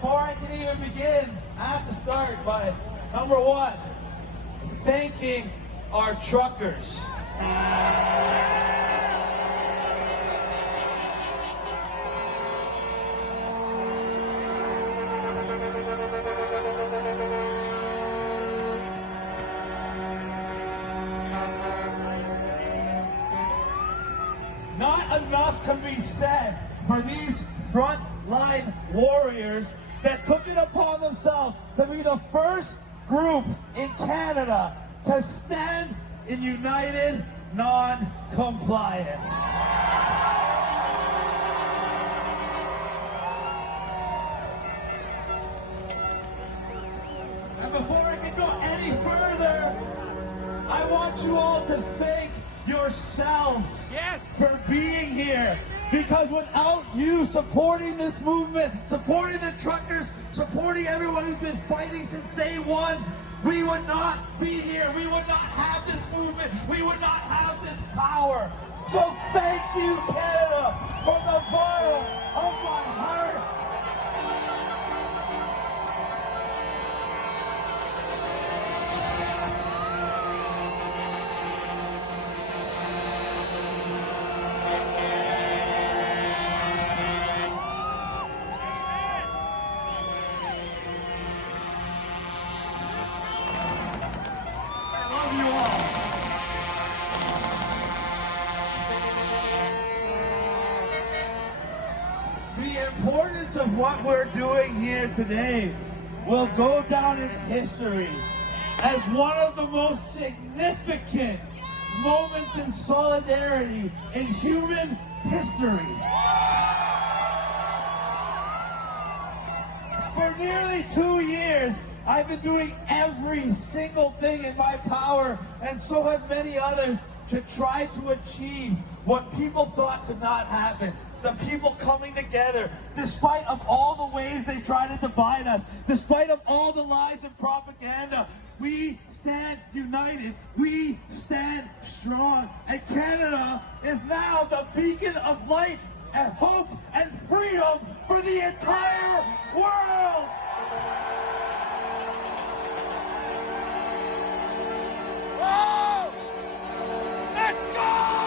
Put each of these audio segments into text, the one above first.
before I can even begin, I have to start by, number one, thanking our truckers. Not enough can be said for these frontline warriors that took it upon themselves to be the first group in Canada to stand in united non-compliance. And before I can go any further, I want you all to thank yourselves for being here. Because without you supporting this movement, supporting the truckers, supporting everyone who's been fighting since day one, we would not be here. We would not have this movement. We would not have this power. So thank you, Canada, from the bottom of my heart. The importance of what we're doing here today will go down in history as one of the most significant moments in solidarity in human history. For nearly 2 years, I've been doing every single thing in my power, and so have many others, to try to achieve what people thought could not happen. The people coming together, despite of all the ways they try to divide us, despite of all the lies and propaganda, we stand united, we stand strong, and Canada is now the beacon of light and hope and freedom for the entire world! Oh! Let's go!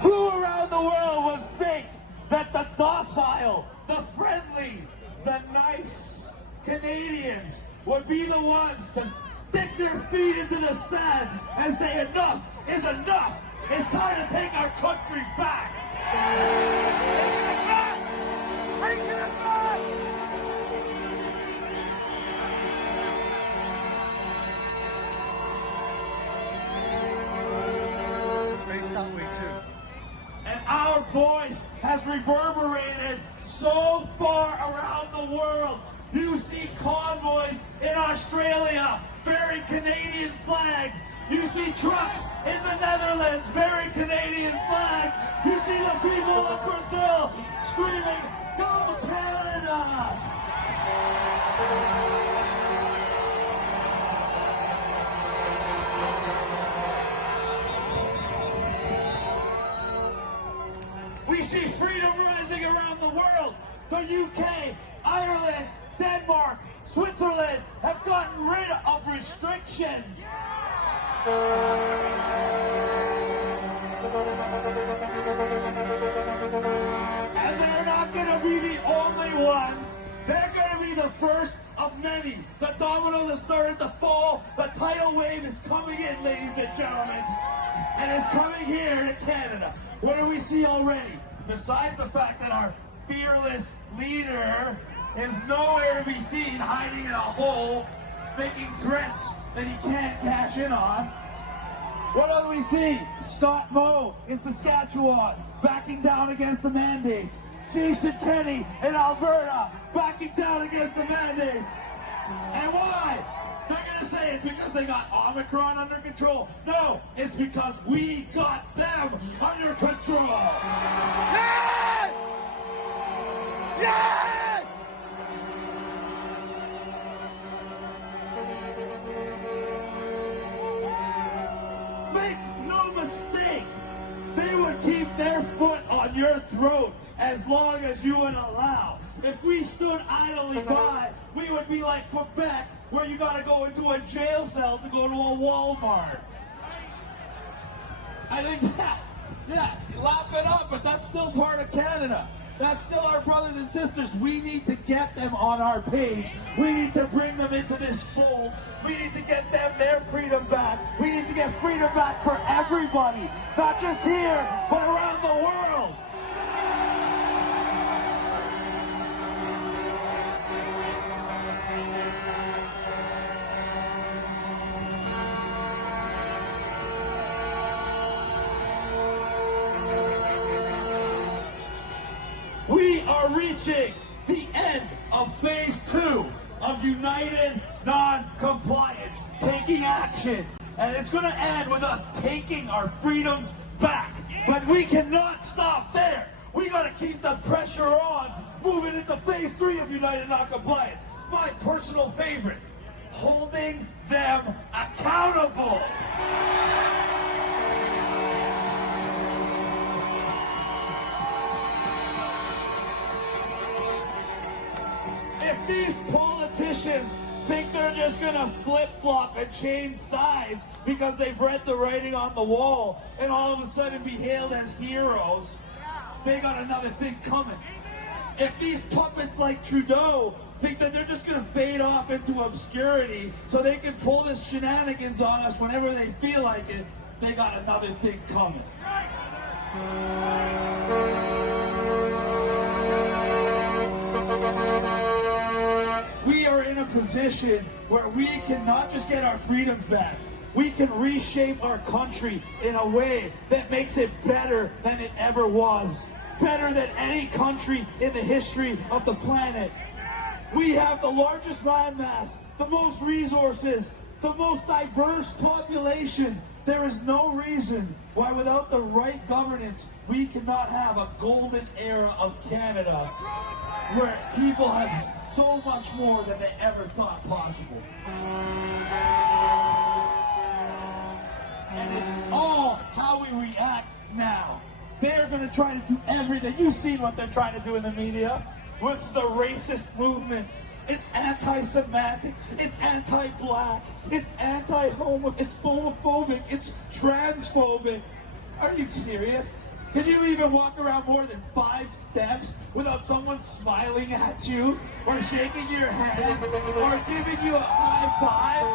Who around the world would think that the docile, the friendly, the nice Canadians would be the ones to stick their feet into the sand and say enough is enough? It's time to take our country back! Taking it back! Taking it back! Face that way too. And our voice has reverberated so far around the world. You see convoys in Australia bearing Canadian flags. You see trucks in the Netherlands bearing Canadian flags. You see the people of Brazil screaming, "Go Canada!" We see freedom rising around the world. The UK, Ireland, Denmark, Switzerland have gotten rid of restrictions. And they're not going to be the only ones. They're going to be the first of many. The domino that started to fall, the tidal wave is coming in, ladies and gentlemen. And it's coming here to Canada. What do we see already? Besides the fact that our fearless leader is nowhere to be seen, hiding in a hole, making threats that he can't cash in on. What do we see? Scott Moe in Saskatchewan backing down against the mandates. Jason Kenney in Alberta backing down against the mandates. And why? They're going to say it's because they got Omicron under control. No, it's because we got them under control. Yes! Yes! your throat as long as you would allow. If we stood idly by, we would be like Quebec, where you gotta go into a jail cell to go to a Walmart. I think, yeah, laugh it up, but that's still part of Canada. That's still our brothers and sisters. We need to get them on our page. We need to bring them into this fold. We need to get them their freedom back. We need to get freedom back for everybody, not just here, but around the world. We are reaching the end of phase 2 of United Non-Compliance, taking action. And it's going to end with us taking our freedoms back. But we cannot stop there. We got to keep the pressure on, moving into phase 3 of United Non-Compliance. My personal favorite, holding them accountable. If these politicians think they're just going to flip-flop and change sides because they've read the writing on the wall and all of a sudden be hailed as heroes, they got another thing coming. If these puppets like Trudeau think that they're just going to fade off into obscurity so they can pull this shenanigans on us whenever they feel like it, they got another thing coming. We are in a position where we can not just get our freedoms back, we can reshape our country in a way that makes it better than it ever was. Better than any country in the history of the planet. We have the largest landmass, the most resources, the most diverse population. There is no reason why without the right governance, we cannot have a golden era of Canada where people have so much more than they ever thought possible. And it's all how we react now. They're going to try to do everything. You've seen what they're trying to do in the media. This is a racist movement. It's anti-Semitic. It's anti-black. It's anti-homo. It's homophobic. It's transphobic. Are you serious? Can you even walk around more than 5 steps without someone smiling at you or shaking your hand or giving you a high five?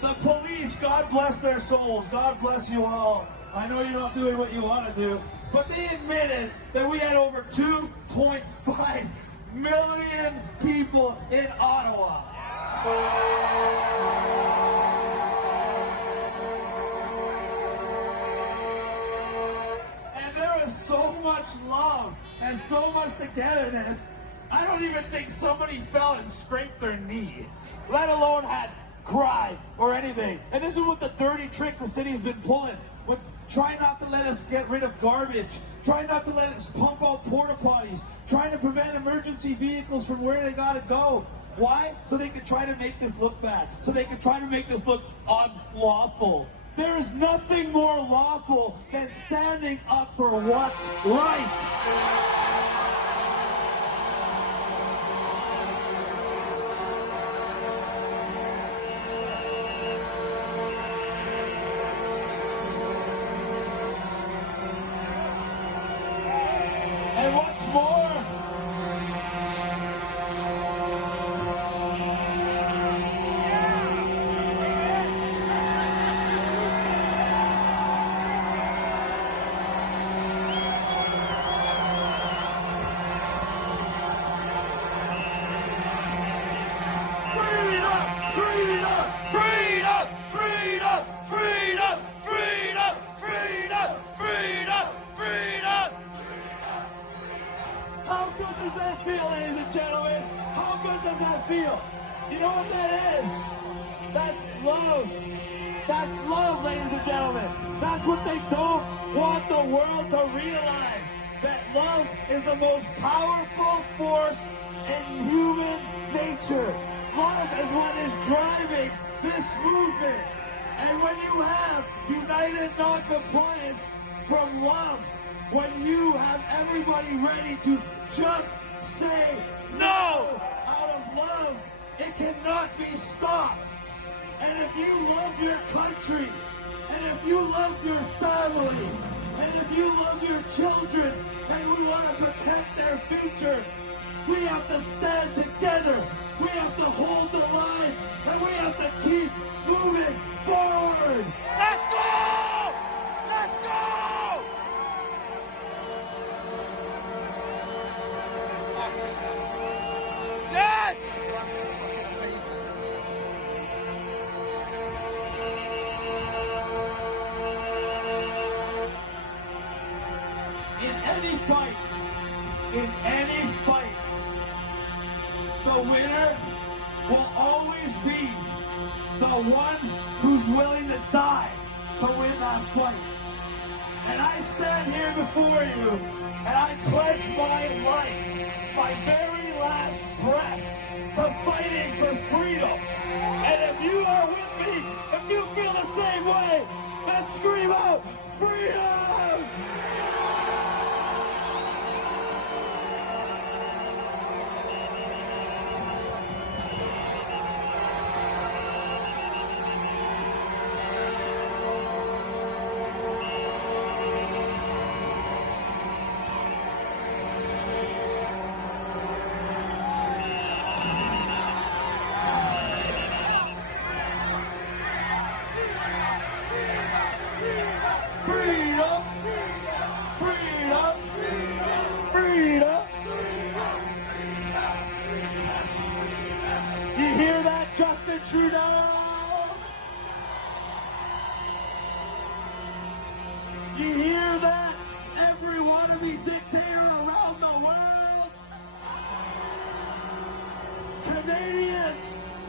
The police, God bless their souls. God bless you all. I know you're not doing what you want to do, but they admitted that we had over 2.5 million people in Ottawa. And there was so much love and so much togetherness. I don't even think somebody fell and scraped their knee, let alone had cried or anything. And this is what the dirty tricks the city's been pulling. With trying not to let us get rid of garbage, trying not to let us pump out porta potties, trying to prevent emergency vehicles from where they gotta go. Why? So they can try to make this look bad. So they can try to make this look unlawful. There is nothing more lawful than standing up for what's right. And what's more, how good does that feel, ladies and gentlemen? How good does that feel? You know what that is? That's love. That's love, ladies and gentlemen. That's what they don't want the world to realize. That love is the most powerful force in human nature. Love is what is driving this movement. And when you have united non-compliance from love, when you have everybody ready to just say no out of love, it cannot be stopped. And if you love your country, and if you love your family, and if you love your children, and we want to protect their future, we have to stand together. We have to hold the line, and we have to keep moving forward. Let's go! Let's go! Yes! In any fight, the winner will always be the one who's willing to die to win that fight. And I stand here before you, and I pledge my life, my very last breath, to fighting for freedom. And if you are with me, if you feel the same way, then scream out, freedom! Freedom! Freedom! Freedom! You hear that, Justin Trudeau? You hear that, every wannabe dictator around the world? Canadians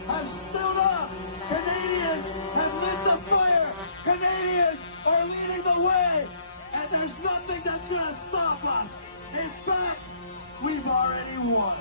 have stood up. Canadians have lit the fire. Canadians are leading the way, and there's nothing that's going to stop us. In fact, we've already won.